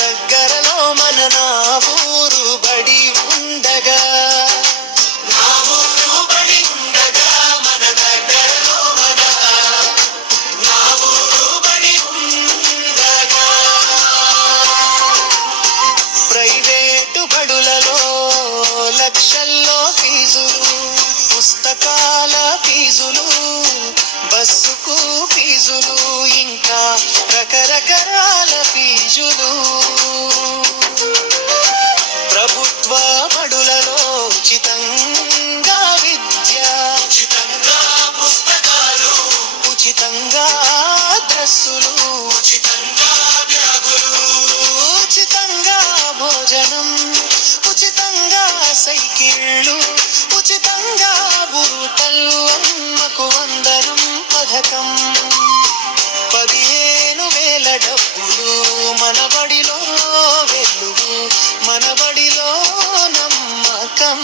దగ్గరలో మన నా ఊరు బడి ఉండగా, నా ఊరు బడి ఉండగా, మన దగ్గరలో మన నా ఊరు బడి ఉండగా. ప్రైవేటు బడులలో లక్షల్లో ఫీజులు, పుస్తకాల ఫీజులు, బస్సుకు ఫీజులు, ఇంకా రకరకాల ఫీజులు. ప్రభుత్వ బడులలో ఉచితంగా విద్య, ఉచితంగా పుస్తకాలు, ఉచితంగా డ్రెస్సులు, ఉచితంగా బ్యాగులు, ఉచితంగా భోజనం, ఉచితంగా సైకిళ్ళు, ఉచితంగా బూతలు, అమ్మకు వందనం పథకం. 15,000 డబ్బులు, మన బడిలో వెలుగు, మన బడిలో నమ్మకం.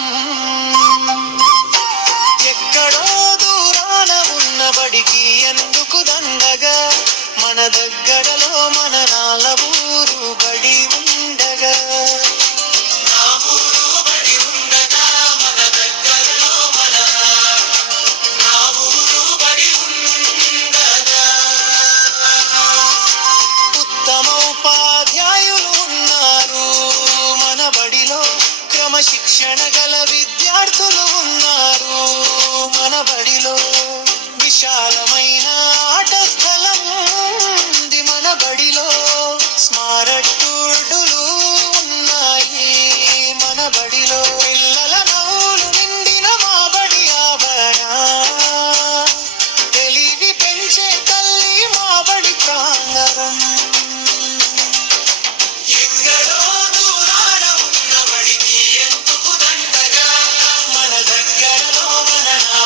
ఎక్కడో దూరాన ఉన్న బడికి ఎందుకు దండగా, మన దగ్గరలో మన నాల ఊరు బడి ఉండగా, నా ఊరు బడి ఉండగా, మన దగ్గరలో మన నా ఊరు బడి ఉండగా. ఉత్తమ ఉపాధ్యాయులు ఉన్నారు మన బడిలో, క్రమశిక్షణ గల విద్యార్థులు ఉన్నారు మన బడిలో. విశాలమైన ఆట స్థలం ఉంది మన బడిలో, స్మారటుడులు ఉన్నాయి మన బడిలో. పిల్లల నవ్వులు నిండిన మా బడి ఆవరణ, తెలివి పెంచే తల్లి మా బడి ప్రాంగణం. ఎక్కడో దూరాన ఉన్న బడికి ఎందుకు దండగా, మన దగ్గరలో మన నా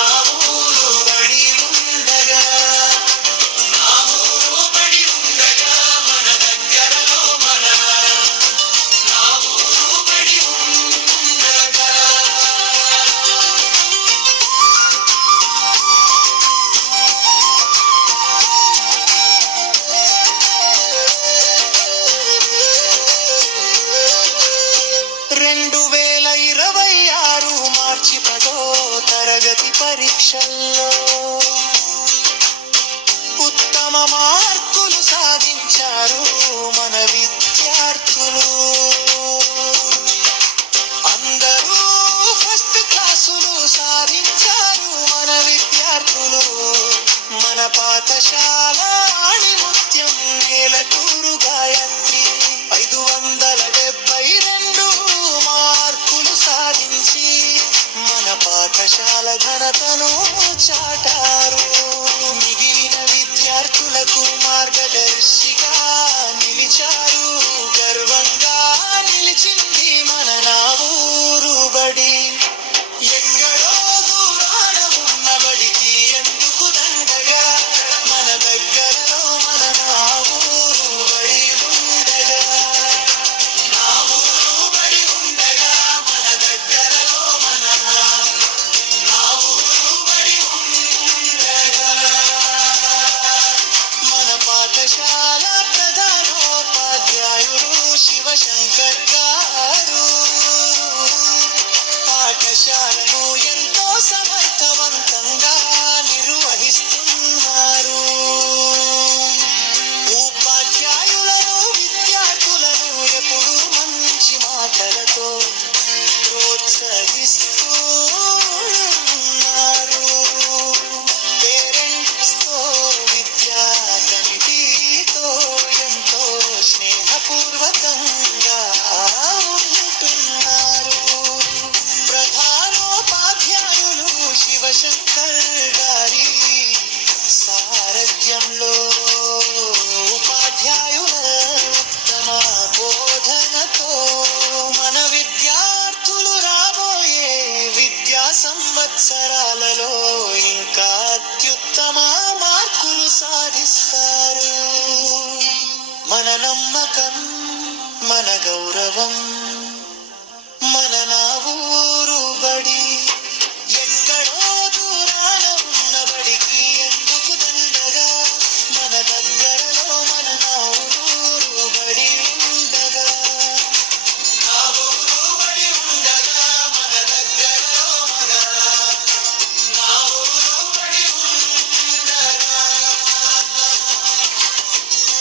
ఊరు బడి ఉండగా, నా ఊరు బడి ఉండగా, మన దగ్గరలో మన నా ఊరు బడి ఉండగా. రెండు 2026 మార్చి 10వ తరగతి పరీక్షల్లో ఉత్తమ మార్కులు సాధించారు మన విద్యార్థులు. అందరూ ఫస్ట్ క్లాసులు సాధించారు మన విద్యార్థులు. మన పాఠశాల ఆణిముత్యం నేలకూరు గాయత్రి 572 మార్కులు సాధించి మన పాఠశాల ఘనతను చాటారు. మిగిలిన విద్యార్థులకు మార్గదర్శిగా నిలిచారు. గర్వంగా నిలిచింది మన నా ఊరు బడి. ఎక్కడో దూరాన ఉన్న బడికి ఎందుకు దండగా, మన దగ్గరలో మన నా ఊరు బడి ఉండగా, నా ఊరు బడి ఉండగా, మన దగ్గరలో మన నా ఊరు బడి ఉండగా. మన పాఠశాల ప్రధానోపాధ్యాయుడు శివశంకర్ గారు పాఠశాలను ఎంతో సమర్థవంతంగా నిర్వహిస్తున్నారు. ఉపాధ్యాయులను విద్యార్థులను ఎప్పుడు మంచి మాటలతో ప్రోత్సహిస్తూ ఉన్నారు. పేరెంట్స్తో విద్యా కమిటీతో ఎంతో స్నేహపూర్వకంగా ఉంటున్నారు. ప్రధానోపాధ్యాయులు శివశంకర్ గారి సారథ్యంలో ఉపాధ్యాయుల ఉత్తమ బోధనతో మన విద్యార్థులు రాబోయే విద్యా సంవత్సరాలలో ఇంకా అత్యుత్తమ మార్కులు సాధిస్తారు. మన నమ్మకం, మన గౌరవం.